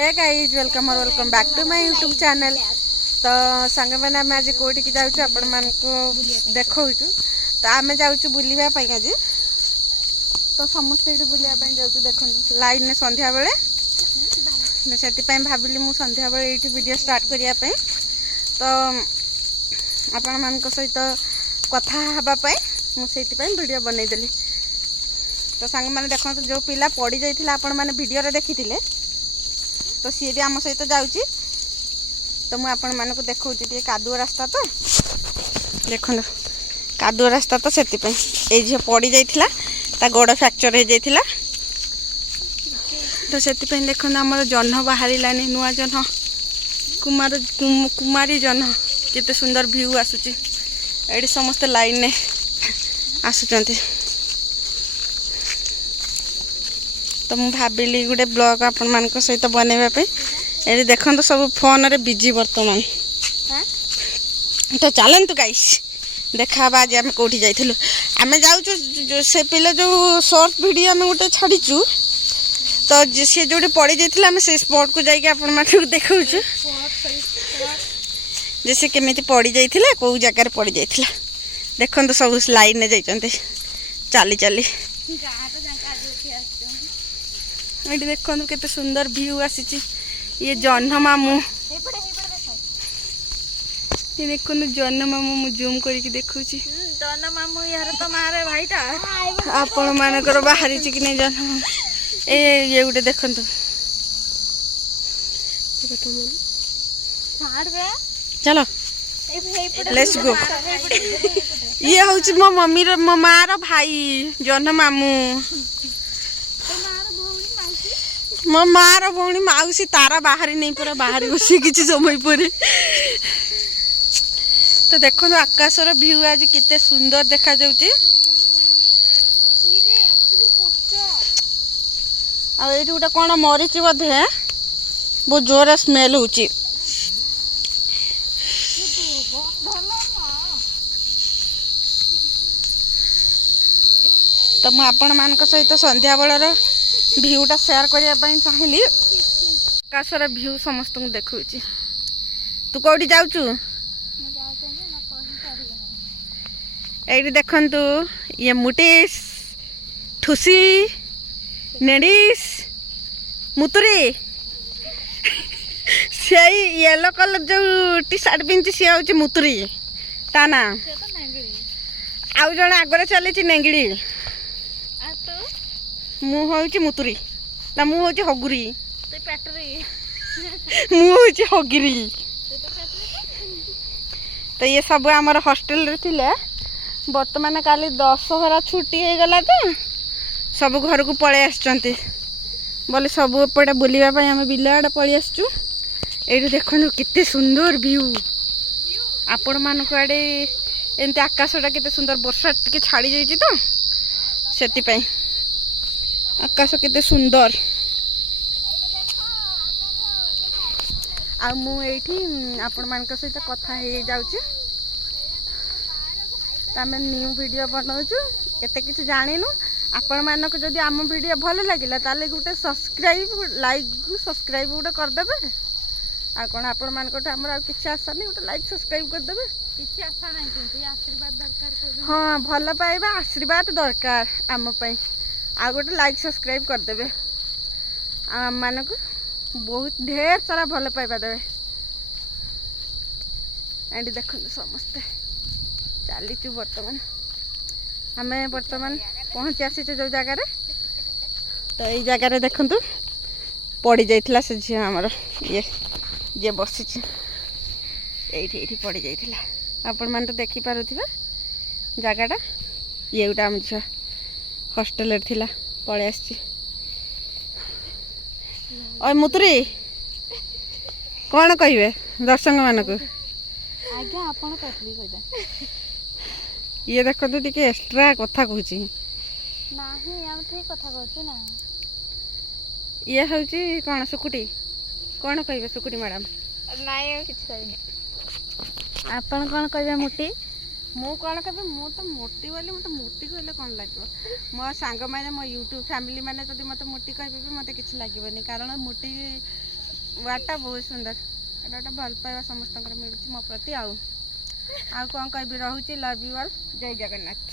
हे guys welcome और welcome back to my YouTube channel. तो संग मैंने आम आज कौटी की जाऊँ आपण मान को देखा तो आम जाऊँ बुलवा आज तो समस्ते ये बुलवाई जाऊँ देख लाइन ने संध्या बेले से भाविली मु संध्या बेले ये वीडियो स्टार्ट करने तो आपण मान सहित कथा हाँपाई मुझे वीडियो बनईदेली। तो सांग मैंने देखो जो पिला पड़ जाइए आपण मैंने वीडियो देखी तो सी भी आम सहित जाऊँगी तो मुझे आपण मान को देखा कादुआ रास्ता तो देख कादुआ रास्ता तो से झील पड़ जाता गोड़ फ्रैक्चर हो जाता तो से देख आम जह्न बाहर नुआ जह्न कुमारी जह्न केते सुंदर व्यू आसूची ये समस्त लाइन ने आसुचंती। तो मुझे भाविली गोटे ब्लॉग आपण मान सहित बनवाई ये देखो तो सब फोन रे बिजी बर्तमान तो चलतु गाइस देखा आज आम कौटी जाइलु आम जाऊँ से पिला जो शॉर्ट वीडियो आम गोटे छाड़ीचु तो सी जो पड़ जाइए आम से स्पॉट को जाइए आपण मान देखा जैसे केमी पड़ जाइए कौ जगार पड़ जाइए देखो तो सब लाइन ने जाइए चली चली ये देखो केते सुंदर व्यू आसी ये जह्न मामू ये देखो जह्न मामू मु जूम करके देखु जह्न मामू यार तो मारे भाईटा आपण मानकर बाहरी कि नहीं जह्न मामू ये गोटे देखु चलो लेट्स गो ये हूँ मो मम्मी मो मार भाई जह्न मामू मो मार भौणी मौसी तारा बाहरी नहीं पूरा बाहरी बस किसी समय पर तो देखो आकाशर व्यू आज केते सुंदर देखा जाउची आ ये गोटे कौन मरीची बोधे बहुत जोर स्मेल होची तो मुझे आपण मान सहित संध्या बेलर भ्यूटा शेयर करने चाहिए आकाशर भ्यू समस्त देखु तू कौटी जाऊँ ये देखु ये मुटिस ठुसी नेडिस मुतुरी से येलो कलर जो टी शर्ट पिंधि सी हूँ मुतुरी ता ना आउ जन आगे चली नेंगिड़ी मु हूँ मुतुरी ना मु हूँ हगुरी मु हूँ हगिरी तो ये सब आमर हॉस्टेल रे थिले बर्तमान काली दशहरा छुट्टी हो गला तो सब घर को पड़े आसचंती बोले सब एपटे बुलवाई आम बिल आड़े पलि आसचु ये देखो केते सुंदर व्यू आपण मान आड़े एमती आकाशटा केते सुंदर वर्षा टिके छाड़ी जाइए तो से आकाश केते सुंदर आ मुझे आपण मान सहित कथा हो जाऊँ आम न्यू वीडियो बनाऊँ एते किसी जानिनु आपण मानक जदि आम वीडियो भल लगे ताले गोटे सब्सक्राइब लाइक सब्सक्राइब गोटे करदे आ कौन आपण मानक आमर किसी आशा नहीं गोटे लाइक सब्सक्राइब करदे किसी आशा नहीं आशीर्वाद दरकार हाँ भल पाइबा आशीर्वाद दरकार आम आ गोटे लाइक सब्सक्राइब करदे आम मानक बहुत ढेर सारा भल पाइबा देवे एंड देखो समस्ते चलीचु बर्तमान आम बर्तमान पहुँची आसी जो जगार तो ये जगार देखु पड़ जाइए से झील आमर ये जे बसी ये पड़ जाइए आपण मैंने तो देखिपार जगाटा ये गोटे आम झील हॉस्टेल थिला पड़े आसी ओए मुतुरी कौन कहे दर्शक मान को आज्ञा आपण कथि कइदा ये देखो तो टिके एक्स्ट्रा कथा कहूची नाही हम ठीक कथा कहछु ना ये हउची कौन सुकुटी कौन कहिबे सुकुटी मैडम नाही किछ कहिनी आपण कौन कहिबे मुटी मु कौन कहे मु तो मोटी बोली मत मोटी कहले कौन लगे मो सांग मैंने मो यूट्यूब फैमिली मैंने जब मत मोटी कहे भी मत किसी लगे कारण मोटी वाटा बहुत सुंदर एटा भल पाइबा समस्त मिलूँ मो प्रति आउ कौन कह रही लव यू ऑल जय जगन्नाथ।